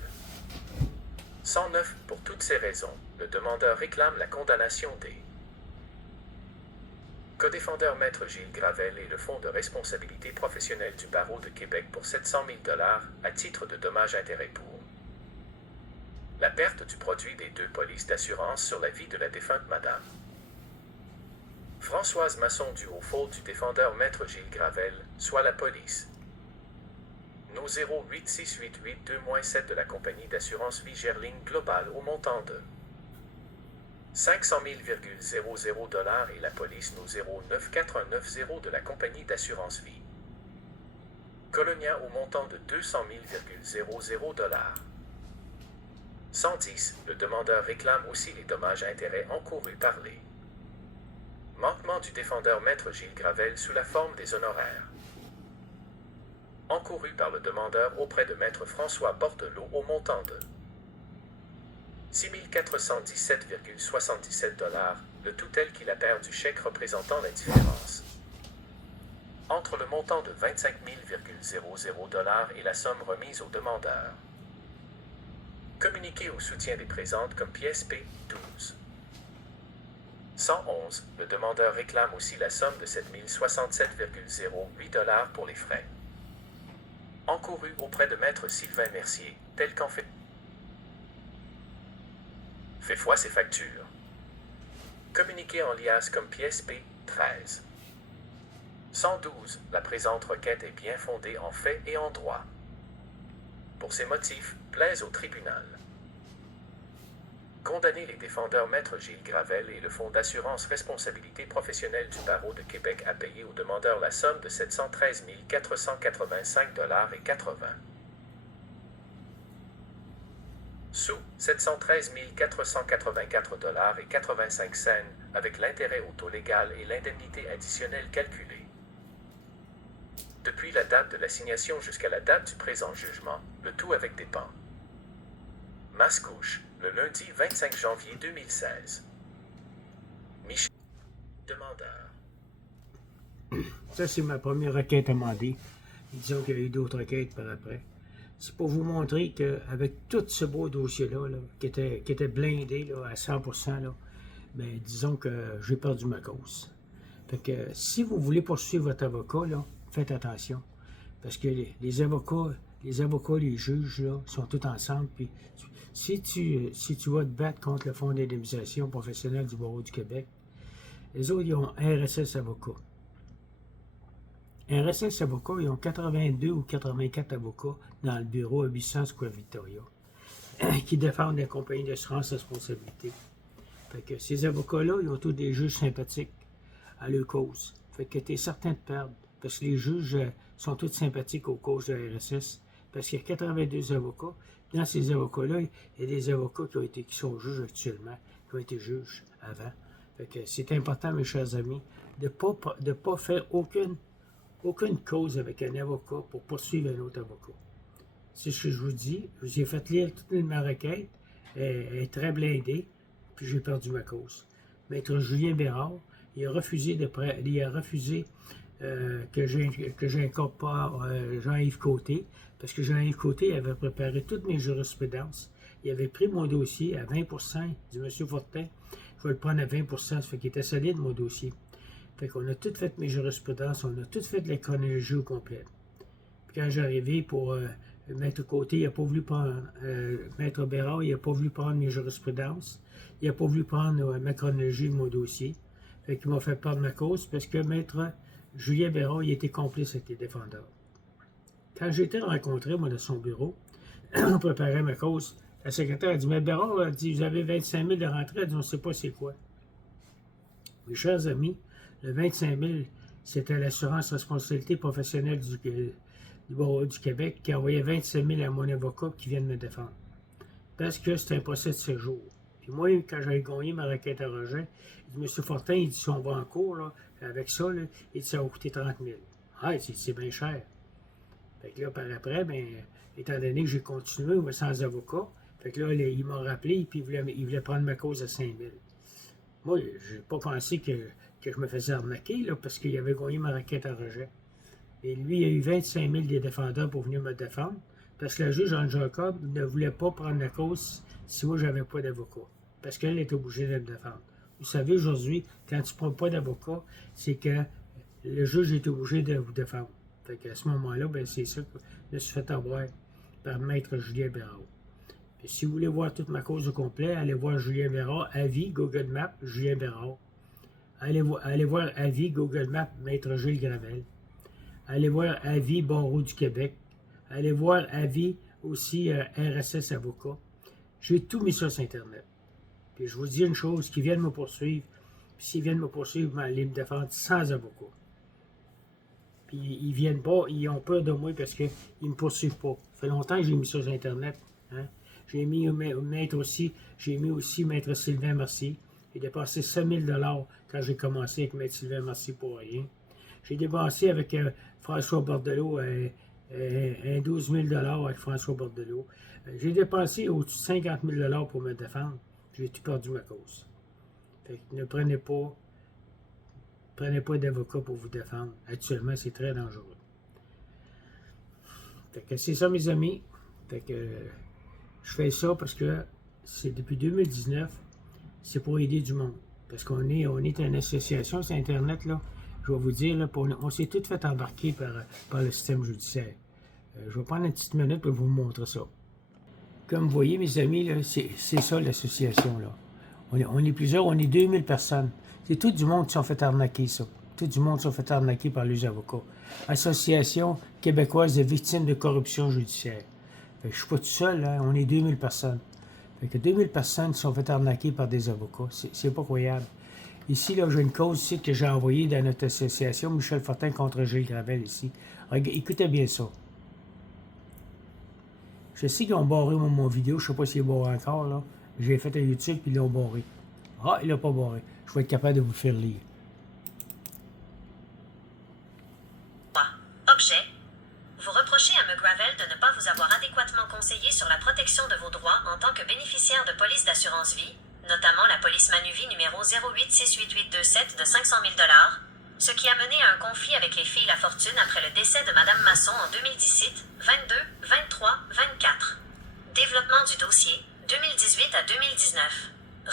109. Pour toutes ces raisons, le demandeur réclame la condamnation des codéfendeurs maître Gilles Gravel et le Fonds de responsabilité professionnelle du barreau de Québec pour 700 000 $ à titre de dommages-intérêts pour la perte du produit des deux polices d'assurance sur la vie de la défunte Madame Françoise Masson due aux fautes du défendeur maître Gilles Gravel, soit la police No 086882-7 de la compagnie d'assurance vie Gerling Global au montant de 500 000,00 $ et la police No 09490 de la compagnie d'assurance vie Colonia au montant de 200 000,00 $. 110. Le demandeur réclame aussi les dommages-intérêts encourus par les manquements du défendeur maître Gilles Gravel sous la forme des honoraires encourus par le demandeur auprès de maître François Bordelot au montant de 6 417,77 $, le tout tel qu'il a perdu du chèque représentant la différence entre le montant de 25 000,00 $ et la somme remise au demandeur. Communiqué au soutien des présentes comme pièce P 12. 111. Le demandeur réclame aussi la somme de 7 067,08 $ pour les frais encourus auprès de maître Sylvain Mercier, tel qu'en fait foi ses factures. Communiqué en liasse comme pièce P13. 112. La présente requête est bien fondée en fait et en droit. Pour ces motifs, plaise au tribunal. Condamner les défendeurs Maître Gilles Gravel et le Fonds d'assurance responsabilité professionnelle du barreau de Québec à payer aux demandeurs la somme de 713 485,80 $. Sous 713 484,85 $, avec l'intérêt au taux légal et l'indemnité additionnelle calculée. Depuis la date de l'assignation jusqu'à la date du présent jugement, le tout avec dépens. Mascouche, le lundi 25 janvier 2016. Michel, demandeur. Ça, c'est ma première requête amendée. Disons qu'il y a eu d'autres requêtes par après. C'est pour vous montrer qu'avec tout ce beau dossier-là, là, qui était blindé là, à 100%, là, ben, disons que j'ai perdu ma cause. Fait que si vous voulez poursuivre votre avocat, là, faites attention. Parce que les avocats, les juges, là, sont tous ensemble. Puis si tu vas te battre contre le Fonds d'indemnisation professionnelle du Barreau du Québec, les autres, ils ont RSS Avocats. RSS Avocats, ils ont 82 ou 84 avocats dans le bureau à 800 Square Victoria qui défendent les compagnies d'assurance responsabilité. Fait que ces avocats-là, ils ont tous des juges sympathiques à leur cause. Fait que tu es certain de perdre. Parce que les juges sont tous sympathiques aux causes de la RSS. Parce qu'il y a 82 avocats. Dans ces avocats-là, il y a des avocats qui sont juges actuellement, qui ont été juges avant. Fait que c'est important, mes chers amis, de ne pas faire aucune cause avec un avocat pour poursuivre un autre avocat. C'est ce que je vous dis. Je vous ai fait lire toute ma requête. Elle est très blindée, puis j'ai perdu ma cause. Maître Julien Bérard, il a refusé que j'incorpore Jean-Yves Côté, parce que Jean-Yves Côté avait préparé toutes mes jurisprudences. Il avait pris mon dossier à 20%, il dit « Monsieur Fortin, je vais le prendre à 20%, ça fait qu'il était solide, mon dossier. » Fait qu'on a tout fait mes jurisprudences, on a tout fait la chronologie au complet. Puis quand j'ai arrivé pour Maître Côté, il n'a pas voulu prendre, Maître Bérard, il n'a pas voulu prendre mes jurisprudences, il n'a pas voulu prendre ma chronologie de mon dossier. Fait qu'il m'a fait perdre ma cause parce que Maître Julien Bérard, il était complice avec les défendeurs. Quand j'ai été rencontré, moi, dans son bureau, on préparait ma cause, la secrétaire a dit « Mais Bérard, elle dit, vous avez 25 000 de rentrée, elle dit, on ne sait pas c'est quoi. » Mes chers amis, le 25 000, c'était l'assurance responsabilité professionnelle du Barreau du Québec qui envoyait 25 000 à mon avocat qui vient de me défendre. Parce que c'était un procès de 7 jours. Puis moi, quand j'avais gagné ma requête à rejet, il dit, M. Fortin, il dit, si on va en cours, là, avec ça, là, il dit, ça va coûter 30 000. Ah, c'est bien cher. Fait que là, par après, ben, étant donné que j'ai continué, mais sans avocat, fait que là, il m'a rappelé, puis il voulait prendre ma cause à 5 000. Moi, je n'ai pas pensé que je me faisais arnaquer, là, parce qu'il avait gagné ma requête à rejet. Et lui, il a eu 25 000 des défendeurs pour venir me défendre, parce que la juge Anne Jacob ne voulait pas prendre la cause si moi, j'avais pas d'avocat. Parce qu'elle était obligée de me défendre. Vous savez, aujourd'hui, quand tu ne prends pas d'avocat, c'est que le juge est obligé de vous défendre. Fait qu'à ce moment-là, ben, c'est ça que je me suis fait avoir par Maître Julien Bérard. Puis, si vous voulez voir toute ma cause au complet, allez voir Julien Bérard, avis, Google Maps, Julien Bérard. Allez voir avis, Google Maps, Maître Gilles Gravel. Allez voir avis, Barreau du Québec. Allez voir avis aussi RSS Avocat. J'ai tout mis ça sur Internet. Puis je vous dis une chose, qu'ils viennent me poursuivre. Puis s'ils viennent me poursuivre, ils me défendent sans avocat. Puis ils viennent pas, ils ont peur de moi parce qu'ils ne me poursuivent pas. Ça fait longtemps que j'ai mis ça sur Internet. Hein? J'ai mis aussi Maître Sylvain Mercier. J'ai dépensé 5 000 $ quand j'ai commencé avec Maître Sylvain Mercier pour rien. J'ai dépensé avec François Bordelot un 12 000 $ avec François Bordelot. J'ai dépensé au-dessus de 50 000 $ pour me défendre. J'ai tout perdu ma cause. Fait que ne prenez pas d'avocat pour vous défendre. Actuellement, c'est très dangereux. Fait que c'est ça, mes amis. Fait que je fais ça parce que c'est depuis 2019, c'est pour aider du monde. Parce qu'on est une association sur Internet, là. Je vais vous dire, là, on s'est tout fait embarquer par le système judiciaire. Je vais prendre une petite minute pour vous montrer ça. Comme vous voyez, mes amis, c'est ça l'association, là. On est plusieurs, on est 2000 personnes. C'est tout du monde qui sont fait arnaquer, ça. Tout du monde qui sont fait arnaquer par les avocats. Association québécoise de victimes de corruption judiciaire. Fait que je suis pas tout seul, hein? On est 2000 personnes. Fait que 2000 personnes qui sont fait arnaquer par des avocats. C'est pas croyable. Ici, là, j'ai une cause ici que j'ai envoyée dans notre association, Michel Fortin contre Gilles Gravel, ici. Écoutez bien ça. Je sais qu'ils ont barré mon vidéo, je sais pas s'il est barré encore, là. J'ai fait un YouTube, puis ils l'ont barré. Ah, il l'a pas barré. Je vais être capable de vous le faire lire. Objet. Vous reprochez à McGravel de ne pas vous avoir adéquatement conseillé sur la protection de vos droits en tant que bénéficiaire de police d'assurance vie, notamment la police Manuvie numéro 08688827 de 500 000 $, ce qui a mené à un conflit avec les filles La Fortune après le décès de Madame Masson en 2017, 22, 23, 24. Développement du dossier, 2018 à 2019.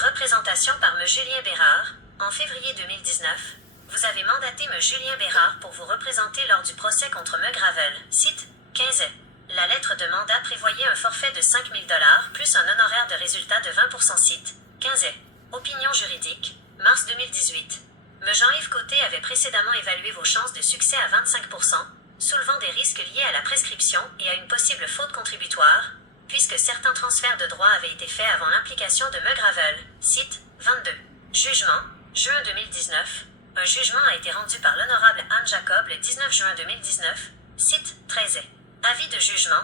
Représentation par M. Julien Bérard, en février 2019. Vous avez mandaté M. Julien Bérard pour vous représenter lors du procès contre McGravel, site 15. La lettre de mandat prévoyait un forfait de 5 000 $ plus un honoraire de résultat de 20% site 15. Opinion juridique, mars 2018. M. Jean-Yves Côté avait précédemment évalué vos chances de succès à 25%, soulevant des risques liés à la prescription et à une possible faute contributoire, puisque certains transferts de droits avaient été faits avant l'implication de McGravel, site 22. Jugement, juin 2019. Un jugement a été rendu par l'honorable Anne Jacob le 19 juin 2019, site 13. Avis de jugement.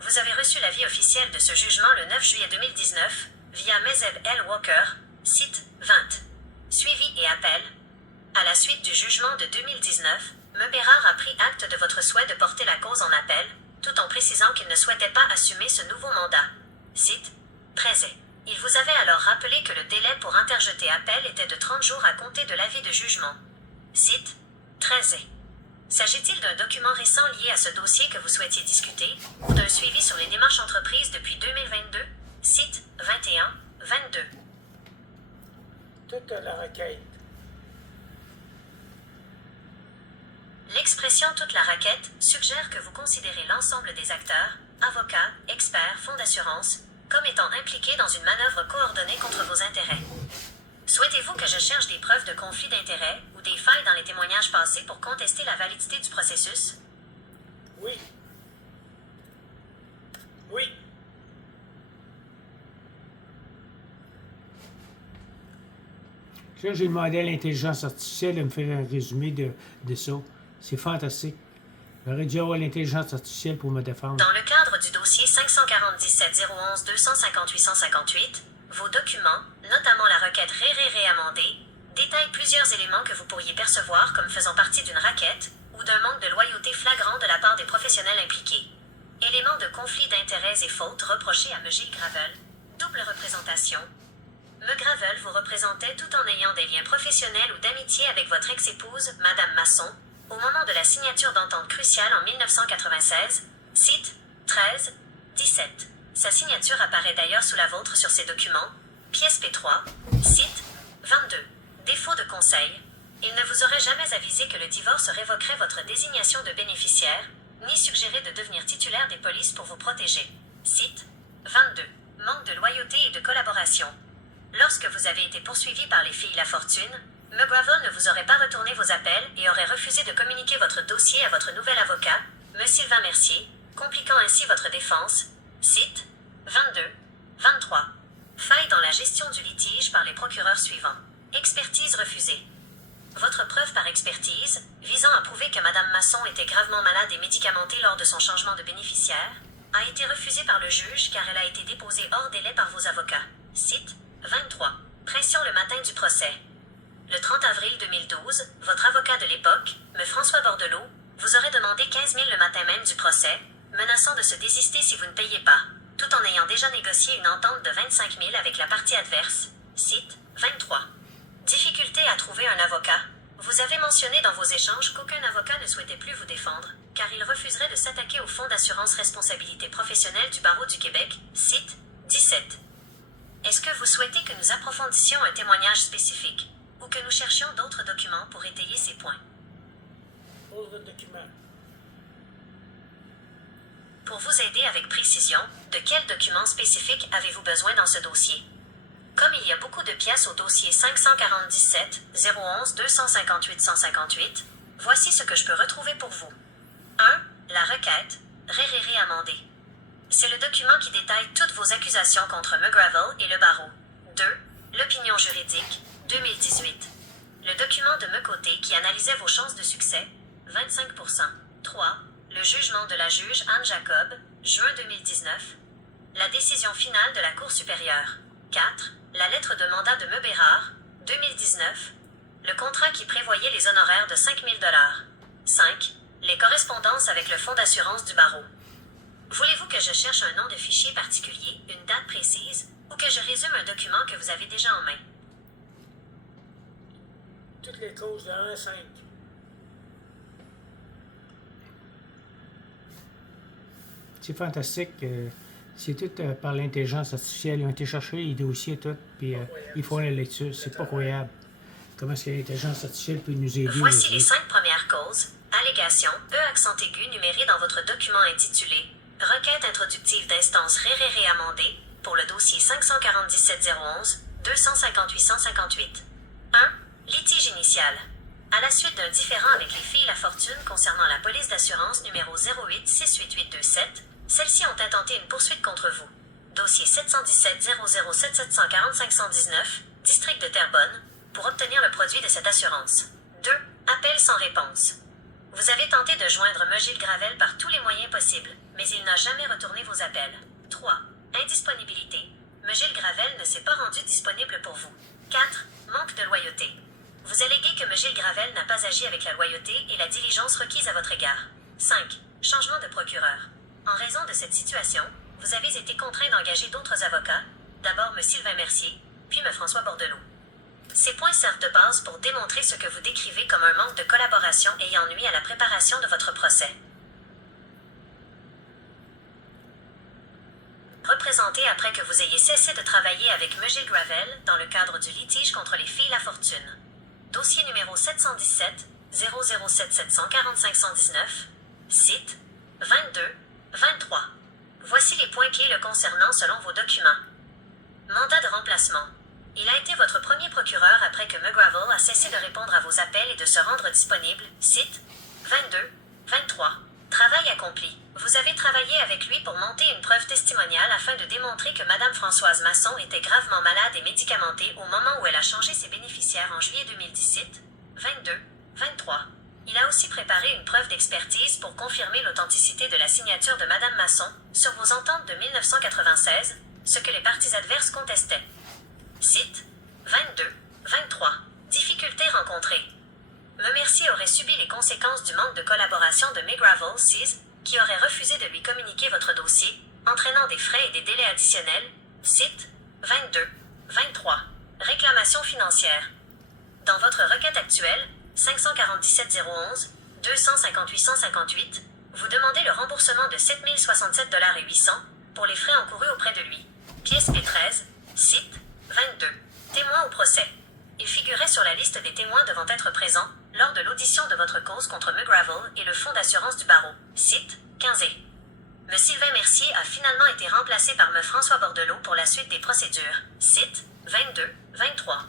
Vous avez reçu l'avis officiel de ce jugement le 9 juillet 2019, via Mezeb L. Walker, site 20. Suivi et appel. À la suite du jugement de 2019, M. Bérard a pris acte de votre souhait de porter la cause en appel, tout en précisant qu'il ne souhaitait pas assumer ce nouveau mandat. Site 13. Il vous avait alors rappelé que le délai pour interjeter appel était de 30 jours à compter de l'avis de jugement. Site 13. S'agit-il d'un document récent lié à ce dossier que vous souhaitiez discuter, ou d'un suivi sur les démarches entreprises depuis 2022, site 21-22? Toute la requête. L'expression toute la raquette suggère que vous considérez l'ensemble des acteurs, avocats, experts, fonds d'assurance, comme étant impliqués dans une manœuvre coordonnée contre vos intérêts. Souhaitez-vous que je cherche des preuves de conflit d'intérêts ou des failles dans les témoignages passés pour contester la validité du processus? Oui. Oui. Là, j'ai demandé à l'intelligence artificielle de me faire un résumé de ça. C'est fantastique. J'aurais dû avoir l'intelligence artificielle pour me défendre. Dans le cadre du dossier 547-011-250-858, vos documents, notamment la requête amendée, détaillent plusieurs éléments que vous pourriez percevoir comme faisant partie d'une raquette ou d'un manque de loyauté flagrant de la part des professionnels impliqués. Éléments de conflit d'intérêts et fautes reprochés à M. Gilles Gravel. Double représentation. M. Gravel vous représentait tout en ayant des liens professionnels ou d'amitié avec votre ex-épouse, Madame Masson, au moment de la signature d'entente cruciale en 1996, site 13-17. Sa signature apparaît d'ailleurs sous la vôtre sur ces documents, pièce P3, site 22. Défaut de conseil. Il ne vous aurait jamais avisé que le divorce révoquerait votre désignation de bénéficiaire, ni suggéré de devenir titulaire des polices pour vous protéger. Site 22. Manque de loyauté et de collaboration. Lorsque vous avez été poursuivi par les filles La Fortune, McGravel ne vous aurait pas retourné vos appels et aurait refusé de communiquer votre dossier à votre nouvel avocat, M. Sylvain Mercier, compliquant ainsi votre défense. Site 22-23. Faille dans la gestion du litige par les procureurs suivants. Expertise refusée. Votre preuve par expertise, visant à prouver que Mme Masson était gravement malade et médicamentée lors de son changement de bénéficiaire, a été refusée par le juge car elle a été déposée hors délai par vos avocats. Site 23. Pression le matin du procès. Le 30 avril 2012, votre avocat de l'époque, M. François Bordelot, vous aurait demandé 15 000 le matin même du procès, menaçant de se désister si vous ne payez pas, tout en ayant déjà négocié une entente de 25 000 avec la partie adverse. Site 23. Difficulté à trouver un avocat. Vous avez mentionné dans vos échanges qu'aucun avocat ne souhaitait plus vous défendre, car il refuserait de s'attaquer au Fonds d'assurance responsabilité professionnelle du Barreau du Québec. Site 17. Est-ce que vous souhaitez que nous approfondissions un témoignage spécifique, ou que nous cherchions d'autres documents pour étayer ces points? Autres documents. Pour vous aider avec précision, de quels documents spécifiques avez-vous besoin dans ce dossier? Comme il y a beaucoup de pièces au dossier 547 011 258 158, voici ce que je peux retrouver pour vous. 1. La requête, ré amendée. C'est le document qui détaille toutes vos accusations contre McGravel et le barreau. 2. L'opinion juridique, 2018. Le document de Mecoté qui analysait vos chances de succès, 25%. 3. Le jugement de la juge Anne Jacob, juin 2019. La décision finale de la Cour supérieure. 4. La lettre de mandat de Meubérard, 2019. Le contrat qui prévoyait les honoraires de 5 000 $. 5. Les correspondances avec le fonds d'assurance du barreau. Voulez-vous que je cherche un nom de fichier particulier, une date précise, ou que je résume un document que vous avez déjà en main? Toutes les causes de 1 à 5. C'est fantastique. C'est tout par l'intelligence artificielle. Ils ont été chercher les dossiers, tout, puis ils font la lecture. C'est pas croyable. Comment est-ce que l'intelligence artificielle peut nous aider? Voici les 5 premières causes, allégations, accent aigu numéré dans votre document intitulé « Requête introductive d'instance ré amendée » pour le dossier 547 011 258 158. 1. Litige initial. À la suite d'un différend avec les filles La Fortune concernant la police d'assurance numéro 08 68827, celles-ci ont intenté une poursuite contre vous. Dossier 717 007 745 119, district de Terrebonne, pour obtenir le produit de cette assurance. 2. Appel sans réponse. Vous avez tenté de joindre Megil Gravel par tous les moyens possibles, mais il n'a jamais retourné vos appels. 3. Indisponibilité. Megil Gravel ne s'est pas rendu disponible pour vous. 4. Manque de loyauté. Vous alléguez que Megil Gravel n'a pas agi avec la loyauté et la diligence requise à votre égard. 5. Changement de procureur. En raison de cette situation, vous avez été contraint d'engager d'autres avocats, d'abord M. Sylvain Mercier, puis M. François Bordelot. Ces points servent de base pour démontrer ce que vous décrivez comme un manque de collaboration ayant nui à la préparation de votre procès. Représenté après que vous ayez cessé de travailler avec Megil Gravel dans le cadre du litige contre les filles La Fortune. Dossier numéro 717 007 745 119, site 22 23. Voici les points clés le concernant selon vos documents. Mandat de remplacement. Il a été votre premier procureur après que McGravel a cessé de répondre à vos appels et de se rendre disponible. Site 22 23. Travail accompli. Vous avez travaillé avec lui pour monter une preuve testimoniale afin de démontrer que Mme Françoise Masson était gravement malade et médicamentée au moment où elle a changé ses bénéficiaires en juillet 2017. 22 23. Il a aussi préparé une preuve d'expertise pour confirmer l'authenticité de la signature de Mme Masson sur vos ententes de 1996, ce que les parties adverses contestaient. Site 22 23. Difficultés rencontrées. Mercier aurait subi les conséquences du manque de collaboration de McGravel 6, qui aurait refusé de lui communiquer votre dossier, entraînant des frais et des délais additionnels. Site 22 23. Réclamation financière. Dans votre requête actuelle, 547 011 258 158, vous demandez le remboursement de 7 067 $ et 800 pour les frais encourus auprès de lui. Pièce P13, site 22. Témoin au procès. Il figurait sur la liste des témoins devant être présents lors de l'audition de votre cause contre McGravel et le fonds d'assurance du barreau. Site 15. M. Sylvain Mercier a finalement été remplacé par M. François Bordelot pour la suite des procédures. Site 22 23.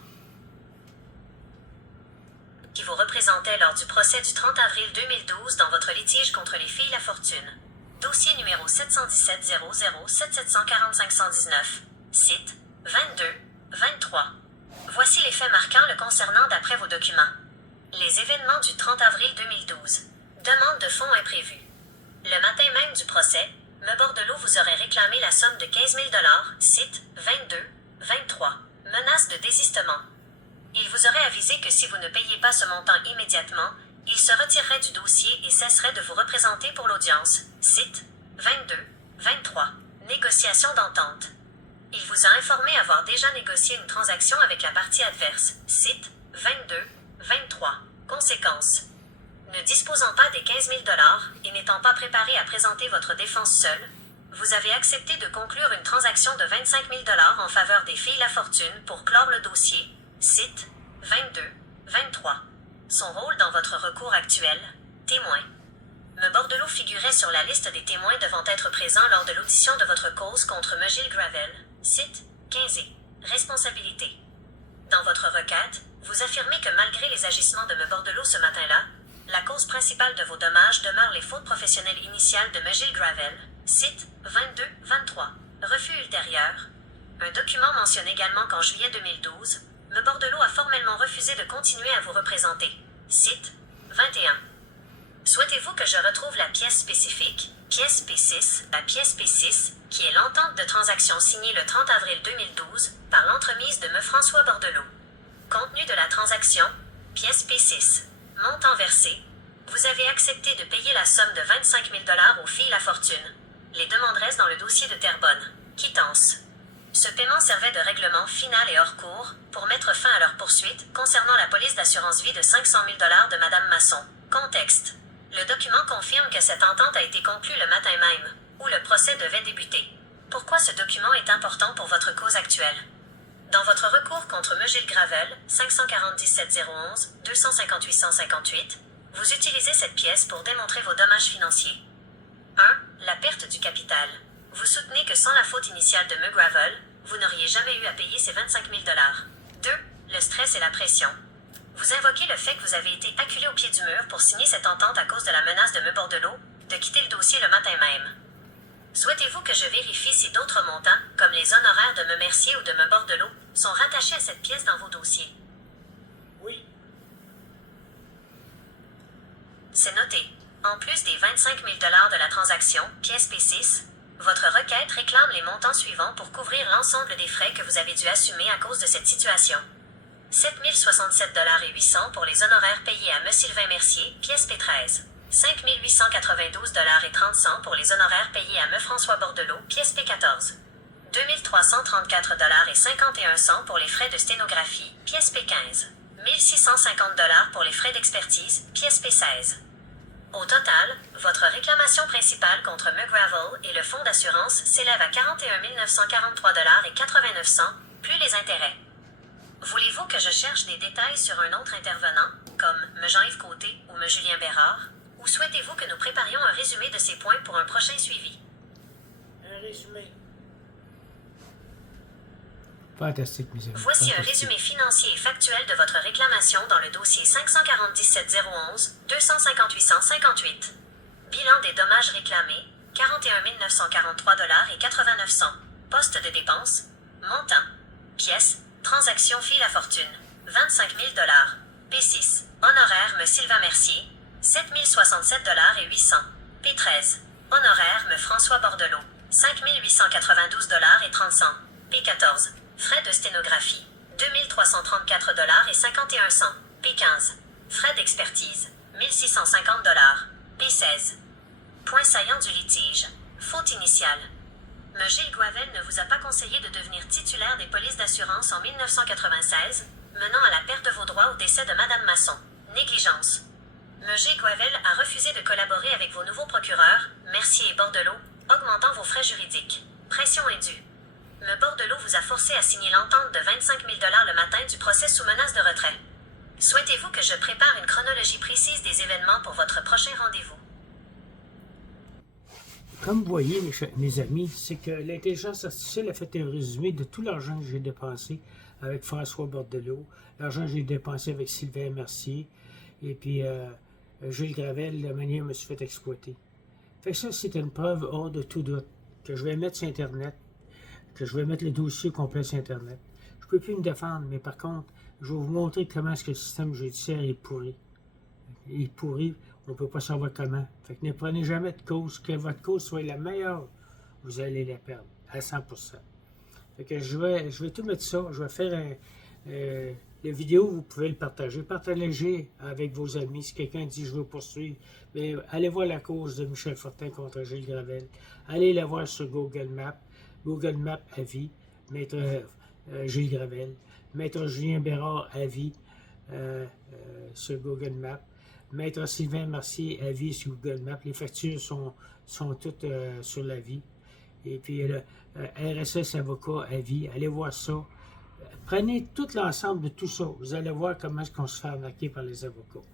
Qui vous représentait lors du procès du 30 avril 2012 dans votre litige contre les filles La Fortune. Dossier numéro 717 007 745 119. Site 22 23. Voici les faits marquants le concernant d'après vos documents. Les événements du 30 avril 2012. Demande de fonds imprévus. Le matin même du procès, M. Bordelot vous aurait réclamé la somme de 15 000 $, site 22 23. Menace de désistement. Il vous aurait avisé que si vous ne payez pas ce montant immédiatement, il se retirerait du dossier et cesserait de vous représenter pour l'audience. Site 22 23. Négociation d'entente. Il vous a informé avoir déjà négocié une transaction avec la partie adverse. Site 22 23. Conséquences. Ne disposant pas des 15 000 $ et n'étant pas préparé à présenter votre défense seul, vous avez accepté de conclure une transaction de 25 000 $ en faveur des filles La Fortune pour clore le dossier. Site 22 23. Son rôle dans votre recours actuel. Témoin. M. Bordelot figurait sur la liste des témoins devant être présents lors de l'audition de votre cause contre Megil Gravel. Site 15. Responsabilité. Dans votre requête, vous affirmez que malgré les agissements de M. Bordelot ce matin-là, la cause principale de vos dommages demeure les fautes professionnelles initiales de M. Gilles Gravel, cite 22-23. Refus ultérieur. Un document mentionne également qu'en juillet 2012, M. Bordelot a formellement refusé de continuer à vous représenter, cite 21. Souhaitez-vous que je retrouve la pièce spécifique, pièce P6, la pièce P6, qui est l'entente de transaction signée le 30 avril 2012 par l'entremise de M. François Bordelot. Contenu de la transaction, pièce P6. Montant versé. Vous avez accepté de payer la somme de 25 000 $ aux filles La Fortune. Les demandes restent dans le dossier de Terrebonne. Quittance. Ce paiement servait de règlement final et hors cours pour mettre fin à leur poursuite concernant la police d'assurance vie de 500 000 $ de Mme Masson. Contexte. Le document confirme que cette entente a été conclue le matin même, où le procès devait débuter. Pourquoi ce document est important pour votre cause actuelle? Dans votre recours contre M. Gilles Gravel, 547-011, 258-158, vous utilisez cette pièce pour démontrer vos dommages financiers. 1. La perte du capital. Vous soutenez que sans la faute initiale de M. Gravel, vous n'auriez jamais eu à payer ces 25 000 $. 2. Le stress et la pression. Vous invoquez le fait que vous avez été acculé au pied du mur pour signer cette entente à cause de la menace de M. Bordelot de quitter le dossier le matin même. Souhaitez-vous que je vérifie si d'autres montants, comme les honoraires de M. Mercier ou de M. Bordelot, sont rattachés à cette pièce dans vos dossiers? Oui. C'est noté. En plus des 25 000 $ de la transaction, pièce P6, votre requête réclame les montants suivants pour couvrir l'ensemble des frais que vous avez dû assumer à cause de cette situation. 7 067,8 $ pour les honoraires payés à M. Sylvain Mercier, pièce P13. 5 892,30 $ pour les honoraires payés à M. François Bordelot, pièce P14. 2 334,51 $ pour les frais de sténographie, pièce P15. 1 650 $ pour les frais d'expertise, pièce P16. Au total, votre réclamation principale contre M. Gravel et le fonds d'assurance s'élève à 41 943,89 $, plus les intérêts. Voulez-vous que je cherche des détails sur un autre intervenant, comme M. Jean-Yves Côté ou M. Julien Bérard, ou souhaitez-vous que nous préparions un résumé de ces points pour un prochain suivi? Un résumé. Fantastique, mes amis. Voici un résumé financier et factuel de votre réclamation dans le dossier 547-011, 258-158. Bilan des dommages réclamés, 41 943,89 $. Poste de dépenses, montant. Pièce, transaction fille La Fortune, 25 000 $. P6, honoraire M. Sylvain Mercier, 7 067,8 $. P13, honoraire M. François Bordelot, 5 892,30 $. P14, frais de sténographie, 2 334,51 $. P15, frais d'expertise, 1 650 $. P16, point saillant du litige, faute initiale. M. Gilles Gravel ne vous a pas conseillé de devenir titulaire des polices d'assurance en 1996, menant à la perte de vos droits au décès de Mme Masson. Négligence. M. Gilles Gravel a refusé de collaborer avec vos nouveaux procureurs, Mercier et Bordelot, augmentant vos frais juridiques. Pression indue. M. Bordelot vous a forcé à signer l'entente de 25 000 $ le matin du procès sous menace de retrait. Souhaitez-vous que je prépare une chronologie précise des événements pour votre prochain rendez-vous? Comme vous voyez, mes amis, c'est que l'intelligence artificielle a fait un résumé de tout l'argent que j'ai dépensé avec François Bordelot, l'argent que j'ai dépensé avec Sylvain Mercier, et puis Gilles Gravel, la manière dont je me suis fait exploiter. Fait que ça, c'est une preuve hors de tout doute que je vais mettre sur Internet, que je vais mettre le dossier complet sur Internet. Je ne peux plus me défendre, mais par contre, je vais vous montrer comment est-ce que le système judiciaire est pourri. Il est pourri, on ne peut pas savoir comment. Fait que ne prenez jamais de cause, que votre cause soit la meilleure, vous allez la perdre, à 100%. Fait que je vais tout mettre ça, je vais faire la vidéo, vous pouvez le partager. Partagez avec vos amis. Si quelqu'un dit je veux poursuivre, bien, allez voir la cause de Michel Fortin contre Gilles Gravel. Allez la voir sur Google Maps. Google Maps à vie, Maître Gilles Gravel. Maître Julien Bérard à vie sur Google Maps. Maître Sylvain Mercier à vie sur Google Maps. Les factures sont toutes sur la vie. Et puis le RSS Avocat à vie. Allez voir ça. Prenez tout l'ensemble de tout ça. Vous allez voir comment est-ce qu'on se fait arnaquer par les avocats.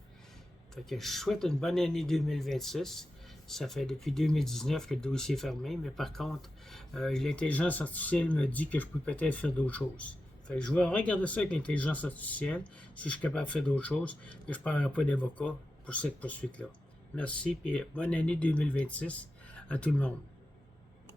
Fait que je souhaite une bonne année 2026. Ça fait depuis 2019 que le dossier est fermé, mais par contre, l'intelligence artificielle me dit que je peux peut-être faire d'autres choses. Fait que je vais regarder ça avec l'intelligence artificielle, si je suis capable de faire d'autres choses, mais je ne parlerai pas d'avocat pour cette poursuite-là. Merci, et bonne année 2026 à tout le monde.